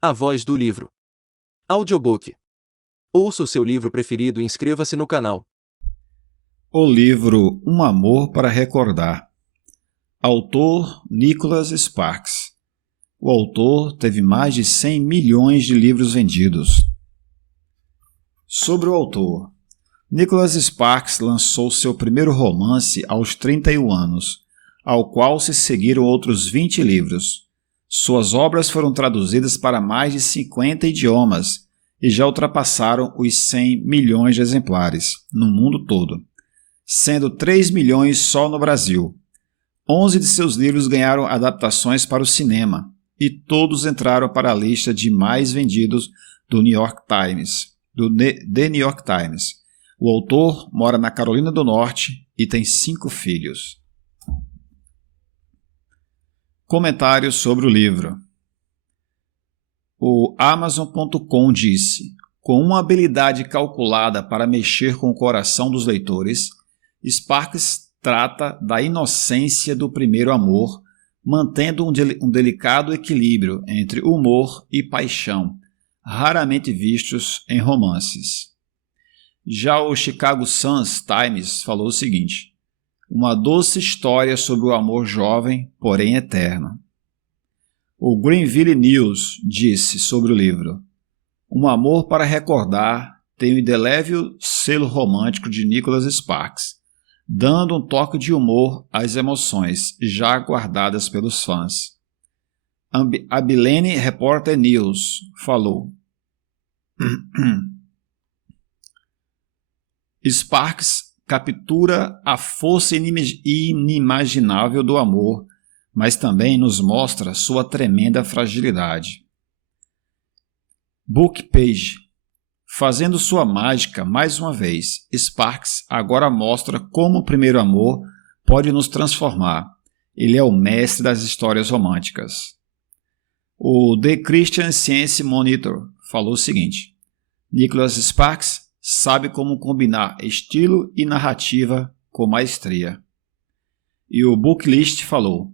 A voz do livro. Audiobook. Ouça o seu livro preferido e inscreva-se no canal. O livro Um Amor para Recordar. Autor Nicholas Sparks. O autor teve mais de 100 milhões de livros vendidos. Sobre o autor. Nicholas Sparks lançou seu primeiro romance aos 31 anos, ao qual se seguiram outros 20 livros. Suas obras foram traduzidas para mais de 50 idiomas e já ultrapassaram os 100 milhões de exemplares no mundo todo, sendo 3 milhões só no Brasil. 11 de seus livros ganharam adaptações para o cinema e todos entraram para a lista de mais vendidos do The New York Times. O autor mora na Carolina do Norte e tem 5 filhos. Comentários sobre o livro. O Amazon.com disse: com uma habilidade calculada para mexer com o coração dos leitores, Sparks trata da inocência do primeiro amor, mantendo um delicado equilíbrio entre humor e paixão, raramente vistos em romances. Já o Chicago Sun-Times falou o seguinte: uma doce história sobre o amor jovem, porém eterno. O Greenville News disse sobre o livro: um amor para recordar tem o indelével selo romântico de Nicholas Sparks, dando um toque de humor às emoções já guardadas pelos fãs. A Bilene Reporter News falou: Sparks captura a força inimaginável do amor, mas também nos mostra sua tremenda fragilidade. Bookpage. Fazendo sua mágica mais uma vez, Sparks agora mostra como o primeiro amor pode nos transformar. Ele é o mestre das histórias românticas. O The Christian Science Monitor falou o seguinte: Nicholas Sparks sabe como combinar estilo e narrativa com maestria. E o Booklist falou: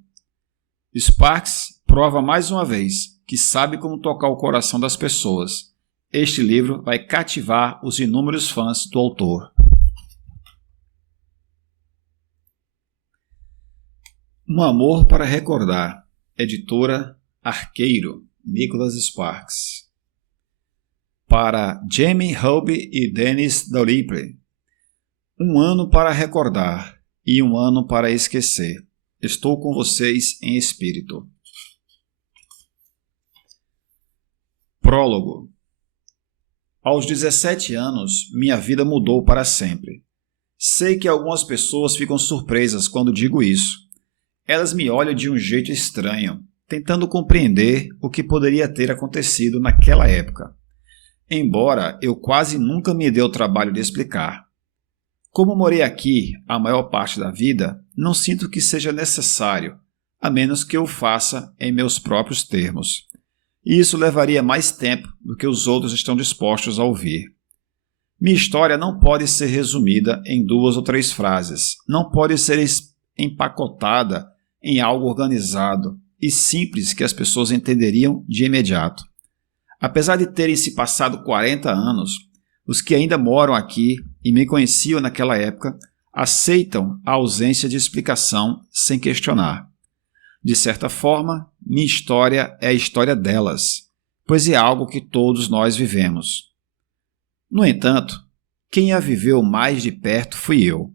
Sparks prova mais uma vez que sabe como tocar o coração das pessoas. Este livro vai cativar os inúmeros fãs do autor. Um Amor para Recordar. Editora Arqueiro, Nicholas Sparks. Para Jamie Hobby e Dennis Doriple. Um ano para recordar e um ano para esquecer. Estou com vocês em espírito. Prólogo. Aos 17 anos, minha vida mudou para sempre. Sei que algumas pessoas ficam surpresas quando digo isso. Elas me olham de um jeito estranho, tentando compreender o que poderia ter acontecido naquela época. Embora eu quase nunca me dê o trabalho de explicar. Como morei aqui a maior parte da vida, não sinto que seja necessário, a menos que eu faça em meus próprios termos. E isso levaria mais tempo do que os outros estão dispostos a ouvir. Minha história não pode ser resumida em 2 ou 3 frases, não pode ser empacotada em algo organizado e simples que as pessoas entenderiam de imediato. Apesar de terem se passado 40 anos, os que ainda moram aqui e me conheciam naquela época aceitam a ausência de explicação sem questionar. De certa forma, minha história é a história delas, pois é algo que todos nós vivemos. No entanto, quem a viveu mais de perto fui eu.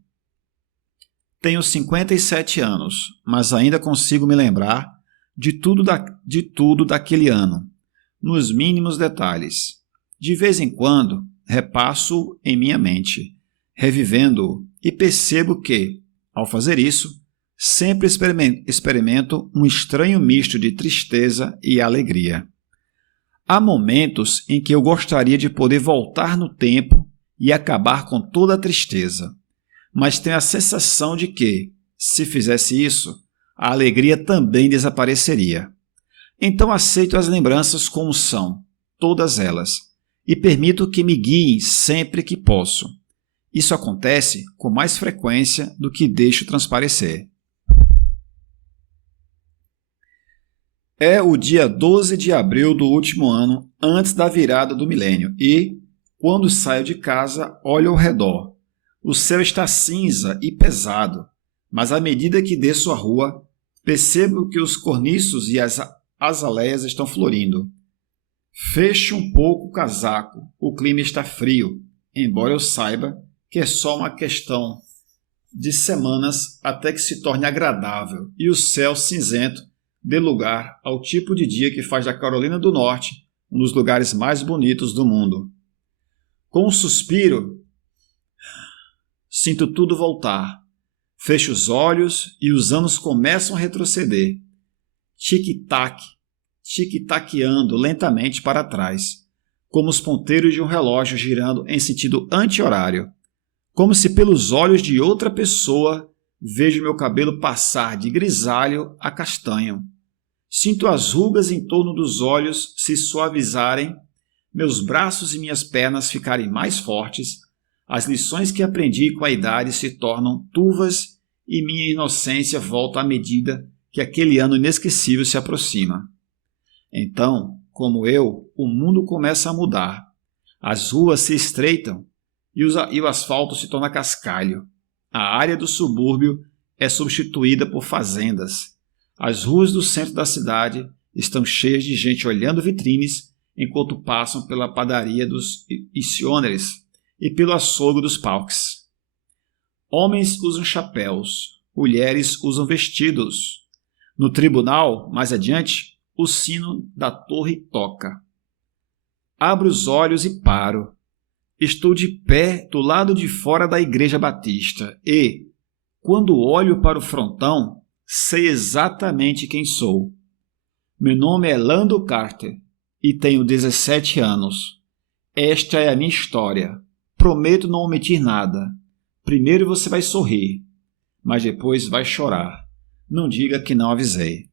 Tenho 57 anos, mas ainda consigo me lembrar de tudo daquele ano, nos mínimos detalhes. De vez em quando, repasso em minha mente, revivendo-o, e percebo que, ao fazer isso, sempre experimento um estranho misto de tristeza e alegria. Há momentos em que eu gostaria de poder voltar no tempo e acabar com toda a tristeza, mas tenho a sensação de que, se fizesse isso, a alegria também desapareceria. Então aceito as lembranças como são, todas elas, e permito que me guiem sempre que posso. Isso acontece com mais frequência do que deixo transparecer. É o dia 12 de abril do último ano, antes da virada do milênio, e, quando saio de casa, olho ao redor. O céu está cinza e pesado, mas à medida que desço a rua, percebo que os corniços e as azaleias estão florindo. Fecho um pouco o casaco, o clima está frio, embora eu saiba que é só uma questão de semanas até que se torne agradável e o céu cinzento dê lugar ao tipo de dia que faz da Carolina do Norte um dos lugares mais bonitos do mundo. Com um suspiro, sinto tudo voltar. Fecho os olhos e os anos começam a retroceder. Tic-tac, tic-taqueando lentamente para trás, como os ponteiros de um relógio girando em sentido anti-horário. Como se pelos olhos de outra pessoa vejo meu cabelo passar de grisalho a castanho. Sinto as rugas em torno dos olhos se suavizarem, meus braços e minhas pernas ficarem mais fortes, as lições que aprendi com a idade se tornam turvas e minha inocência volta à medida que aquele ano inesquecível se aproxima. Então, como eu, o mundo começa a mudar. As ruas se estreitam e o asfalto se torna cascalho. A área do subúrbio é substituída por fazendas. As ruas do centro da cidade estão cheias de gente olhando vitrines enquanto passam pela padaria dos Issioneres e pelo açougue dos Pauks. Homens usam chapéus, mulheres usam vestidos. No tribunal, mais adiante, o sino da torre toca. Abro os olhos e paro. Estou de pé do lado de fora da Igreja Batista e, quando olho para o frontão, sei exatamente quem sou. Meu nome é Lando Carter e tenho 17 anos. Esta é a minha história. Prometo não omitir nada. Primeiro você vai sorrir, mas depois vai chorar. Não diga que não avisei.